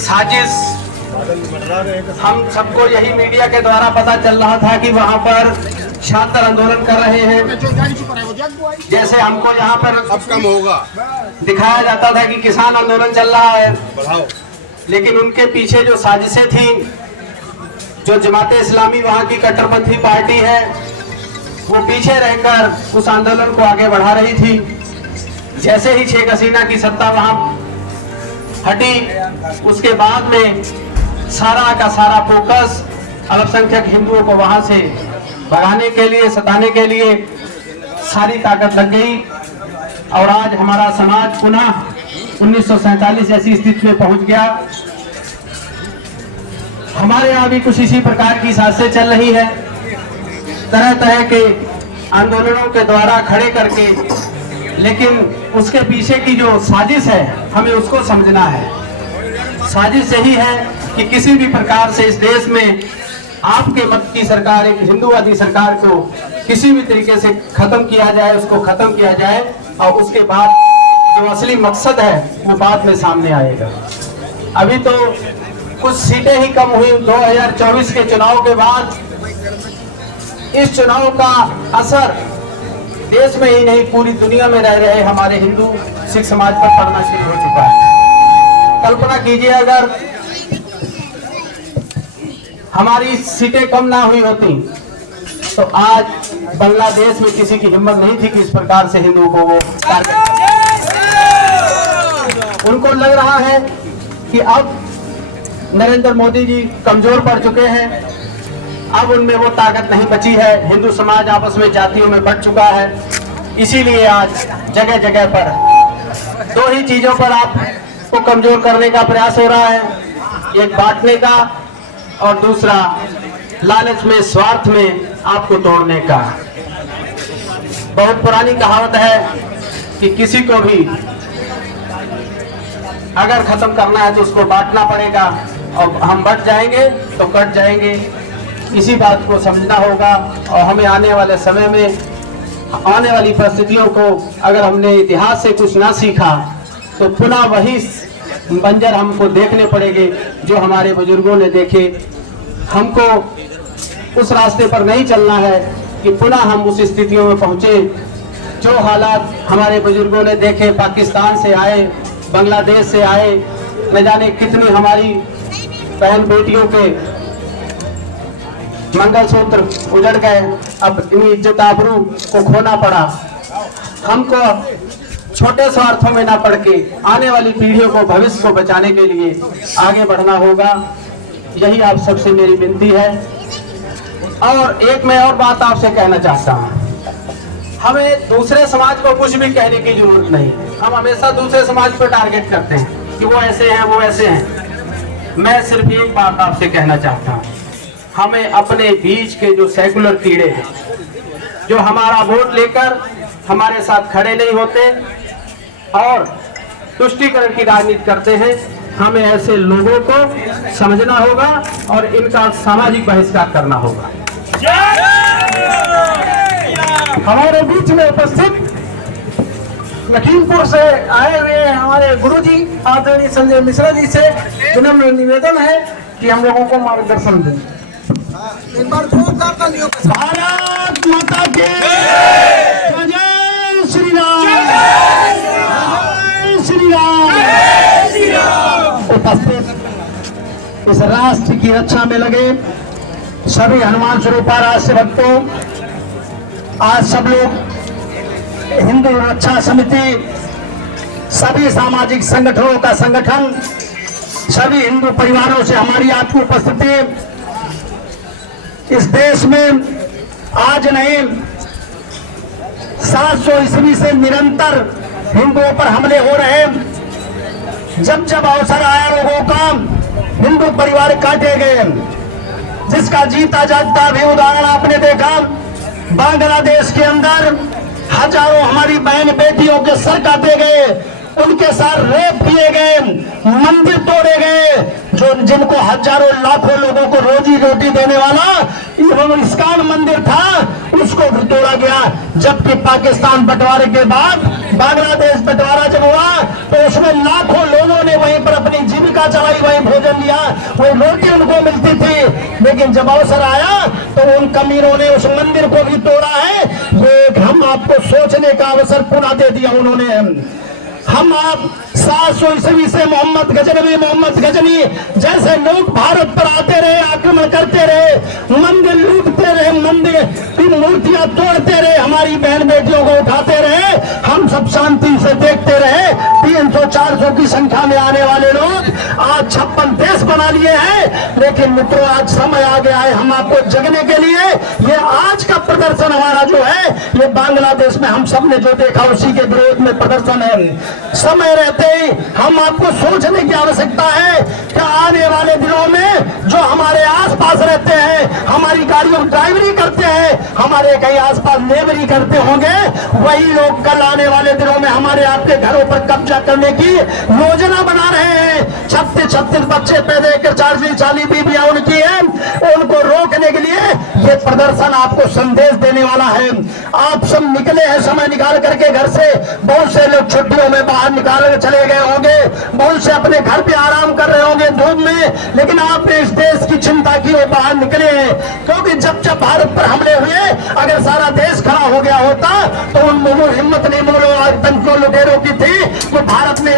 साजिश, हम सबको यही मीडिया के द्वारा पता चल रहा था कि वहां पर छात्र आंदोलन कर रहे हैं। जैसे हमको यहाँ पर अब कम होगा दिखाया जाता था कि किसान आंदोलन चल रहा है, लेकिन उनके पीछे जो साजिशें थी, जो जमाते इस्लामी वहाँ की कट्टरपंथी पार्टी है, वो पीछे रहकर उस आंदोलन को आगे बढ़ा रही थी। जैसे ही शेख हसीना की सत्ता वहाँ हटी, उसके बाद में सारा का सारा फोकस अल्पसंख्यक हिंदुओं को वहां से भगाने के लिए, सताने के लिए सारी ताकत लग गई और आज हमारा समाज पुनः 1947 जैसी स्थिति में पहुंच गया। हमारे यहाँ भी कुछ इसी प्रकार की साजिशें चल रही है, तरह तरह के आंदोलनों के द्वारा खड़े करके, लेकिन उसके पीछे की जो साजिश है हमें उसको समझना है। साजिश यही है कि किसी भी प्रकार से इस देश में आपके मत की सरकार, एक हिंदूवादी सरकार को किसी भी तरीके से खत्म किया जाए, उसको खत्म किया जाए और उसके बाद जो असली मकसद है वो बाद में सामने आएगा। अभी तो कुछ सीटें ही कम हुई 2024 के चुनाव के बाद। इस चुनाव का असर देश में ही नहीं पूरी दुनिया में रह रहे हमारे हिंदू सिख समाज पर पड़ना शुरू हो चुका है। कल्पना कीजिए अगर हमारी सीटें कम ना हुई होती तो आज बांग्लादेश में किसी की हिम्मत नहीं थी कि इस प्रकार से हिंदुओं को वो उनको लग रहा है कि अब नरेंद्र मोदी जी कमजोर पड़ चुके हैं, अब उनमें वो ताकत नहीं बची है, हिंदू समाज आपस में जातियों में बंट चुका है। इसीलिए आज जगह जगह पर दो ही चीजों पर आपको कमजोर करने का प्रयास हो रहा है, एक बांटने का और दूसरा लालच में, स्वार्थ में आपको तोड़ने का। बहुत पुरानी कहावत है कि किसी को भी अगर खत्म करना है तो उसको बांटना पड़ेगा और हम बंट जाएंगे तो कट जाएंगे। इसी बात को समझना होगा और हमें आने वाले समय में, आने वाली परिस्थितियों को अगर हमने इतिहास से कुछ ना सीखा तो पुनः वही मंजर हमको देखने पड़ेंगे जो हमारे बुजुर्गों ने देखे। हमको उस रास्ते पर नहीं चलना है कि पुनः हम उस स्थितियों में पहुंचे जो हालात हमारे बुजुर्गों ने देखे। पाकिस्तान से आए, बांग्लादेश से आए, न जाने कितनी हमारी बहन बेटियों के मंगलसूत्र उजड़ गए, अब इज्जत आबरू को खोना पड़ा। हमको छोटे स्वार्थों में ना पड़ के आने वाली पीढ़ियों को, भविष्य को बचाने के लिए आगे बढ़ना होगा। यही आप सबसे मेरी विनती है। और एक मैं और बात आपसे कहना चाहता हूँ, हमें दूसरे समाज को कुछ भी कहने की जरूरत नहीं। हम हमेशा दूसरे समाज पर टारगेट करते हैं कि वो ऐसे हैं, वो ऐसे हैं। मैं सिर्फ एक बात आपसे कहना चाहता हूँ, हमें अपने बीच के जो सेकुलर कीड़े हैं, जो हमारा वोट लेकर हमारे साथ खड़े नहीं होते और तुष्टीकरण की राजनीति करते हैं, हमें ऐसे लोगों को समझना होगा और इनका सामाजिक बहिष्कार करना होगा। हमारे बीच में उपस्थित लखीमपुर से आए हुए हमारे गुरुजी आदरणीय संजय मिश्रा जी से विनम्र निवेदन है कि हम लोगों को मार्गदर्शन दें। भारत माता की जय श्री राम, जय श्री राम। उपस्थित इस राष्ट्र की रक्षा में लगे सभी हनुमान स्वरूपा राष्ट्र भक्तों, आज सब लोग हिंदू रक्षा समिति, सभी सामाजिक संगठनों का संगठन, सभी हिंदू परिवारों से हमारी आपकी उपस्थिति। इस देश में आज नहीं 700 ईस्वी से निरंतर हिंदुओं पर हमले हो रहे हैं। जब जब अवसर आया लोगों का, हिंदू परिवार काटे गए, जिसका जीता जागता भी उदाहरण आपने देखा। बांग्लादेश के अंदर हजारों हमारी बहन बेटियों के सर काटे गए, उनके साथ रेप किए गए, मंदिर तोड़े गए, जो जिनको हजारों लाखों लोगों को रोजी रोटी देने वाला इस्कॉन मंदिर था, उसको तोड़ा गया। जबकि पाकिस्तान बंटवारे के बाद बांग्लादेश बंटवारा जब हुआ तो उसमें लाखों लोगों ने वहीं पर अपनी जीविका चक्का चलाई, वही भोजन लिया, वही रोटी उनको मिलती थी। लेकिन जब अवसर आया तो उन कमीरों ने उस मंदिर को भी तोड़ा है। ये हम आपको सोचने का अवसर पुनः दे दिया उन्होंने। हम आप 700 ईस्वी से मोहम्मद गजनी जैसे लोग भारत पर आते रहे, आक्रमण करते रहे, मंदिर लूटते रहे, मंदिर की मूर्तियां तोड़ते रहे, हमारी बहन बेटियों को उठाते रहे, हम सब शांति से देखते रहे। 300-400 की संख्या में आने वाले लोग आज 56 देश बना लिए हैं। लेकिन मित्रों, आज समय आ गया है हम आपको जगने के लिए। ये आज का प्रदर्शन हमारा जो है, ये बांग्लादेश में हम सब ने जो देखा उसी के विरोध में प्रदर्शन है। समय रहते ही हम आपको सोचने की आवश्यकता है कि आने वाले दिनों में जो हमारे आसपास रहते हैं, हमारी गाड़ियों ड्राइवरी करते हैं, हमारे कहीं आसपास लेबरी करते होंगे, वही लोग कल आने वाले दिनों में हमारे आपके घरों पर कब्जा करने की योजना बना रहे हैं। 36 बच्चे पैदा कर 40 बीबियां उनकी हैं, उनको रोकने के लिए ये प्रदर्शन आपको संदेश देने वाला है। आप सब निकले हैं समय निकाल करके घर से, बहुत से लोग छुट्टियों में बाहर निकाल के चले गए होंगे, बहुत से अपने घर पे आराम कर रहे होंगे धूप में, लेकिन आपने इस देश की चिंता की और बाहर निकले हैं। क्योंकि जब भारत पर हमले हुए, अगर सारा देश खड़ा हो गया होता तो उन हिम्मत नहीं मोड़ो आतंकियों लुटेरों की थी जो भारत में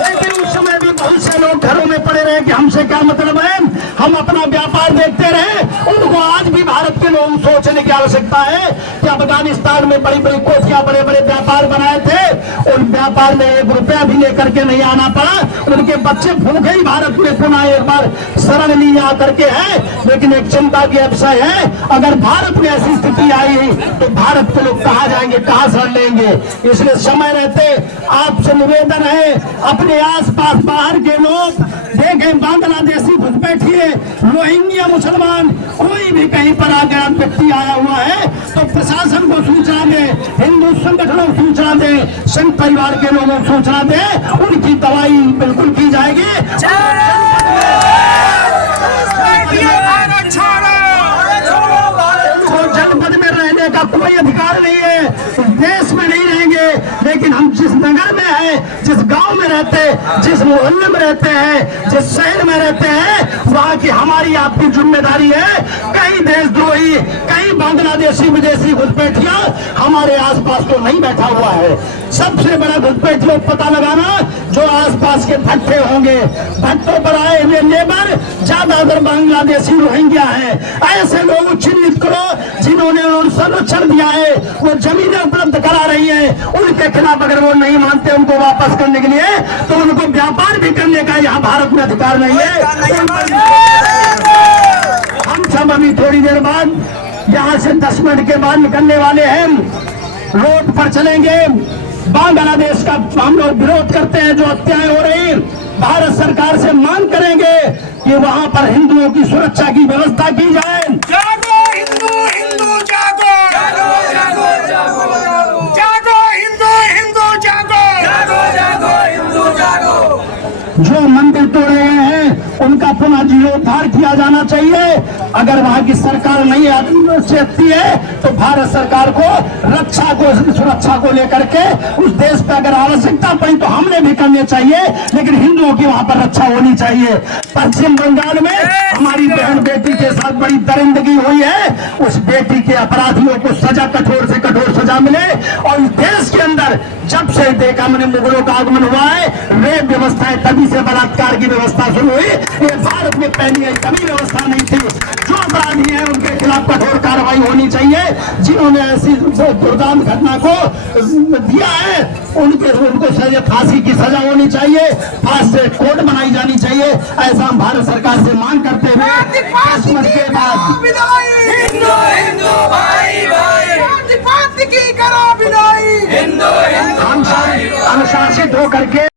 लेकिन उस समय भी बहुत से लोग घरों में पड़े रहे कि हमसे क्या मतलब है, हम अपना व्यापार देखते रहे। उनको आज भी भारत के लोग सोचने की आवश्यकता है कि अफगानिस्तान में बड़ी बड़ी कोठियां, बड़े बड़े व्यापार बनाए थे, उन व्यापार में 1 रुपया भी लेकर के नहीं आना पड़ा। उनके बच्चे भूखे ही भारत में पुनः एक बार शरण लिए आकर के है। लेकिन एक चिंता की विषय है, अगर भारत में ऐसी स्थिति आई तो भारत के लोग कहाँ जाएंगे, कहाँ शरण लेंगे। इसलिए समय रहते आपसे निवेदन है, अपने आसपास बाहर के लोग देखें, बांग्लादेशी घुसपैठिए, रोहिंग्या मुसलमान, कोई भी कहीं पर अज्ञात व्यक्ति आया हुआ है तो प्रशासन को सूचना दे, हिंदू संगठनों को सूचना दे, संघ परिवार के लोगों को सूचना दे, उनकी दवाई बिल्कुल की जाएगी। जनपद में रहने का कोई अधिकार नहीं है, देश में नहीं रहेंगे, लेकिन हम जिस नगर में हैं, जिस गांव में रहते हैं, जिस मोहल्ले में रहते हैं, जिस शहर में रहते हैं, वहां की हमारी आपकी जिम्मेदारी है। कई देशद्रोही, कई बांग्लादेशी विदेशी घुसपैठियां हमारे आसपास तो नहीं बैठा हुआ है। सबसे बड़ा घुसपैठियों पता लगाना जो आसपास के भट्टे होंगे, भट्टों पर आए हुए लेबर ज्यादातर बांग्लादेशी रोहिंग्या हैं। ऐसे लोग चिन्हित करो जिन्होंने संरक्षण दिया है, वो जमीनें उपलब्ध करा रही है, उनके खिलाफ अगर वो नहीं मानते उनको वापस करने के लिए, तो उनको व्यापार भी करने का यहाँ भारत में अधिकार नहीं है। हम सब अभी थोड़ी देर बाद यहाँ से 10 मिनट के बाद निकलने वाले हैं, रोड पर चलेंगे। बांग्लादेश का हम लोग विरोध करते हैं जो हत्याएं हो रही, भारत सरकार से मांग करेंगे कि वहां पर हिंदुओं की सुरक्षा की व्यवस्था की जाए। जागो हिंदू, हिंदू जागो, जागो जागो जागो, जागो हिंदू, हिंदू जागो, जागो जागो हिंदू जागो। जो मंदिर तोड़े गए हैं उनका पुनः जीर्णोद्धार किया जाना चाहिए। अगर वहां की सरकार नहीं सकती है तो भारत सरकार को रक्षा को, सुरक्षा को लेकर के उस देश पे अगर आवश्यकता पड़ी तो हमने भी करने चाहिए, लेकिन हिंदुओं की वहां पर रक्षा होनी चाहिए। पश्चिम बंगाल में हमारी बहन बेटी के साथ बड़ी दरिंदगी हुई है, उस बेटी के अपराधियों को सजा, कठोर से कठोर सजा मिले। और इस देश के अंदर जब से देखा मैंने मुगलों का आगमन हुआ है, रेप व्यवस्था है, तभी से बलात्कार की व्यवस्था शुरू हुई। ये भारत में पहली कभी व्यवस्था नहीं थी। जो अपराधी हैं उनके खिलाफ कठोर कार्रवाई होनी चाहिए। जिन्होंने ऐसी दुर्दांत घटना को दिया है उनको सजा, फांसी की सजा होनी चाहिए, फांसी से कोर्ट बनाई जानी चाहिए। ऐसा हम भारत सरकार से मांग करते हुए के बाद हिंदू हिंदू भाई भाई, फांसी की करो विदाई, हिंदू हिंदू हम सब अनुशासित होकर के